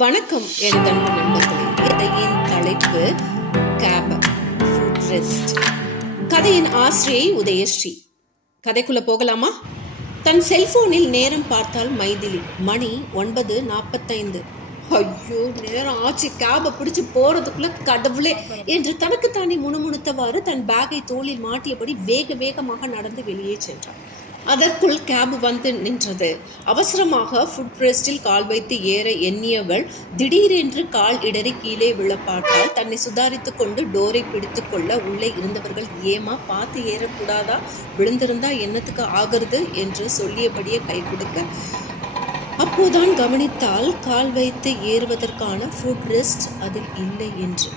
வணக்கம் எழுதன்பு நண்பர்களே. கதையின் தலைப்பு கேப் ஃபுட் ரெஸ்ட். கதையின் ஆசிரியை உதயஸ்ரீ. கதைக்குள்ள போகலாமா? தன் செல்போனில் நேரம் பார்த்தால் மைதிலி. மணி 9:45. ஐயோ, நேரம் ஆச்சு, கேபை பிடிச்சு போறதுக்குள்ள கடவுளே என்று தனக்குத்தானே முணுமுணுத்தவாறு தன் பேக்கை தோளில் மாட்டியபடி வேக வேகமாக நடந்து வெளியே சென்றான். அதற்குள் கேப் வந்து நின்றது. அவசரமாக ஃபுட் ரெஸ்டில் கால் வைத்து ஏற எண்ணியவள் திடீரென்று கால் இடறி கீழே விழ பார்த்தால் தன்னை சுதாரித்து கொண்டு டோரை பிடித்து கொள்ள உள்ளே இருந்தவர்கள், ஏமா பார்த்து ஏறக்கூடாதா, விழுந்திருந்தா என்னத்துக்கு ஆகிறது என்று சொல்லியபடியே கை கொடுக்க அப்போதான் கவனித்தால் கால் வைத்து ஏறுவதற்கான ஃபுட் ரெஸ்ட் அதில் இல்லை என்று.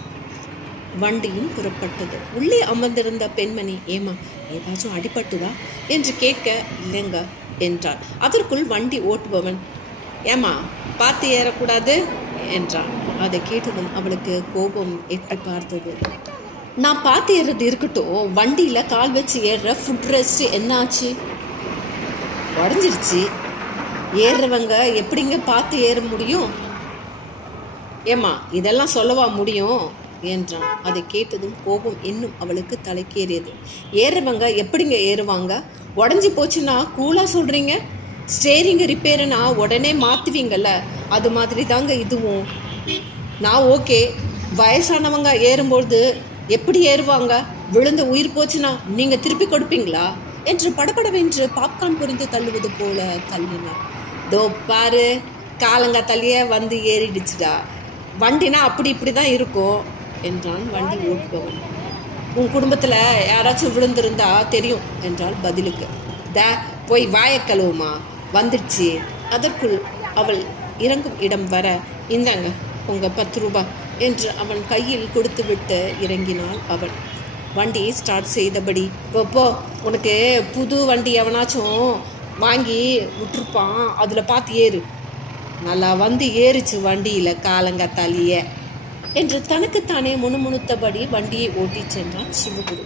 வண்டியும் புறப்பட்டது. உள்ளே அமர்ந்திருந்த பெண்மணி, ஏமா ஏதாச்சும் அடிபட்டுதா என்று கேட்க, இல்லைங்க என்றான். அதற்குள் வண்டி ஓட்டுபவன், ஏமா பார்த்து ஏறக்கூடாது என்றான். அதை கேட்டதும் அவளுக்கு கோபம் எட்டி பார்த்தது. நான் பார்த்து ஏறது இருக்கட்டும், வண்டியில் கால் வச்சு ஏறுற ஃபுட் ரெஸ்ட் என்னாச்சு? உடஞ்சிருச்சு. ஏறுறவங்க எப்படிங்க பார்த்து ஏற முடியும்? ஏமா இதெல்லாம் சொல்லவா முடியும் என்றான். அதை கேட்டதும் கோபம் இன்னும் அவளுக்கு தலைக்கேறியது. ஏறுறவங்க எப்படிங்க ஏறுவாங்க? உடஞ்சி போச்சுன்னா கூலா சொல்கிறீங்க? ஸ்டேரிங் ரிப்பேருனா உடனே மாற்றுவீங்கள்ல, அது மாதிரி தாங்க இதுவும். நான் ஓகே, வயசானவங்க ஏறும்போது எப்படி ஏறுவாங்க? விழுந்து உயிர் போச்சுன்னா நீங்கள் திருப்பி கொடுப்பீங்களா என்று படபடவென்று பாப்கார்ன் புரிந்து தள்ளுவது போல தள்ளினார். தோ பாரு, காலங்காத்தாலேயே வந்து ஏறிடுச்சுடா. வண்டினா அப்படி இப்படி தான் இருக்கும் என்றான் வண்டி ஓட்டுபவன். உன் குடும்பத்தில் யாராச்சும் விழுந்திருந்தா தெரியும் என்றால் பதிலுக்கு. போய் வாயை கழுவுமா, வந்துடுச்சு. அதற்குள் அவள் இறங்கும் இடம் வர, இந்தாங்க உங்கள் 10 ரூபாய் என்று அவன் கையில் கொடுத்து விட்டு இறங்கினாள் அவள். வண்டியை ஸ்டார்ட் செய்தபடி, போ, உனக்கு புது வண்டி எவனாச்சும் வாங்கி விட்டுருப்பான், அதில் பார்த்து ஏறு. நல்லா வந்து ஏறிச்சு வண்டியில் காலங்காத்தாலேயே என்று தனக்குத்தானே முணுமுணுத்தபடி வண்டியை ஓட்டிச் சென்றான் சிவகுரு.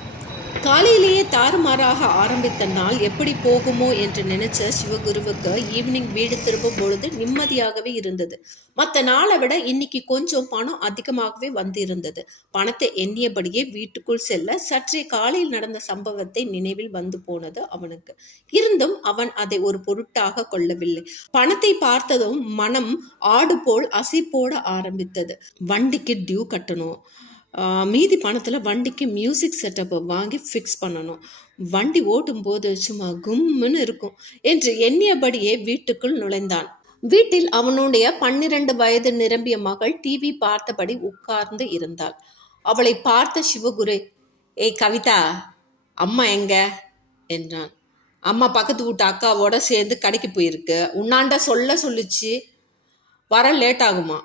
காலையிலேயே தாறுமாறாக ஆரம்பித்த நாள் எப்படி போகுமோ என்று நினைச்ச சிவகுருவுக்கு ஈவினிங் வீடு திரும்பும் பொழுது நிம்மதியாகவே இருந்தது. மற்ற நாளை விட இன்னைக்கு கொஞ்சம் பணம் அதிகமாகவே வந்து இருந்தது. பணத்தை எண்ணியபடியே வீட்டுக்குள் செல்ல சற்றே காலையில் நடந்த சம்பவத்தை நினைவில் வந்து போனது அவனுக்கு. இருந்தும் அவன் அதை ஒரு பொருட்டாக கொள்ளவில்லை. பணத்தை பார்த்ததும் மனம் ஆடு போல் அசை போட ஆரம்பித்தது. வண்டிக்கு டியூ கட்டணும், மீதி பணத்தில் வண்டிக்கு மியூசிக் செட்டப்பை வாங்கி ஃபிக்ஸ் பண்ணணும், வண்டி ஓட்டும் போது சும்மா கும்முன்னு இருக்கும் என்று எண்ணியபடியே வீட்டுக்குள் நுழைந்தான். வீட்டில் அவனுடைய 12 வயது நிரம்பிய மகள் டிவி பார்த்தபடி உட்கார்ந்து இருந்தாள். அவளை பார்த்த சிவகுரு, ஏய் கவிதா, அம்மா எங்க என்றான். அம்மா பக்கத்து வீட்டு அக்காவோட சேர்ந்து கடைக்கு போயிருக்கு, உன்னாண்ட சொல்லுச்சு, வர லேட் ஆகுமா.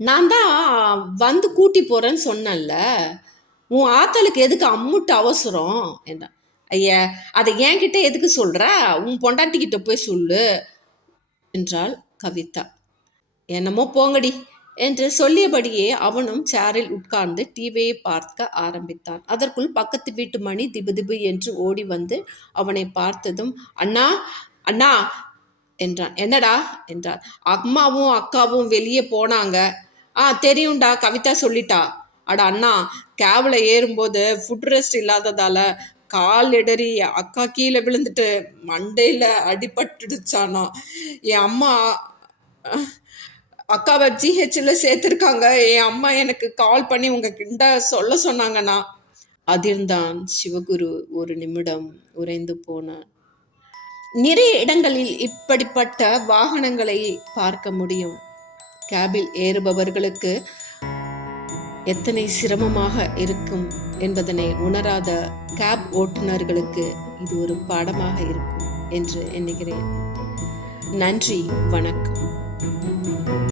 நான் தான் வந்து கூட்டி போகிறேன்னு சொன்னேன்ல, உன் ஆத்தலுக்கு எதுக்கு அம்முட்டு அவசரம் என்றான். ஐயா, அதை என்கிட்ட எதுக்கு சொல்கிற, உன் பொண்டாட்டிக்கிட்ட போய் சொல்லு என்றாள் கவிதா. என்னமோ போங்கடி என்று சொல்லியபடியே அவனும் சேரில் உட்கார்ந்து டிவியை பார்க்க ஆரம்பித்தான். அதற்குள் பக்கத்து வீட்டு மணி திபு திபு என்று ஓடி வந்து அவனை பார்த்ததும், அண்ணா அண்ணா என்றான். என்னடா என்றார். அம்மாவும் அக்காவும் வெளியே போனாங்க. தெரியும்டா, கவிதா சொல்லிட்டா. அட அண்ணா, கேபில் ஏறும்போது ஃபுட் ரெஸ்ட் இல்லாததால கால் இடறி அக்கா கீழே விழுந்துட்டு மண்டையில் அடிபட்டுடுச்சானா. என் அம்மா அக்காவை ஜிஹெச்சில் சேர்த்துருக்காங்க. என் அம்மா எனக்கு கால் பண்ணி உங்ககிட்ட சொல்ல சொன்னாங்கண்ணா. அதிர்ந்தான் சிவகுரு. ஒரு நிமிடம் உறைந்து போனான். நிறைய இடங்களில் இப்படிப்பட்ட வாகனங்களை பார்க்க முடியும். கேபில் ஏறுபவர்களுக்கு எத்தனை சிரமமாக இருக்கும் என்பதனை உணராத கேப் ஓட்டுநர்களுக்கு இது ஒரு பாடமாக இருக்கும் என்று எண்ணுகிறேன். நன்றி, வணக்கம்.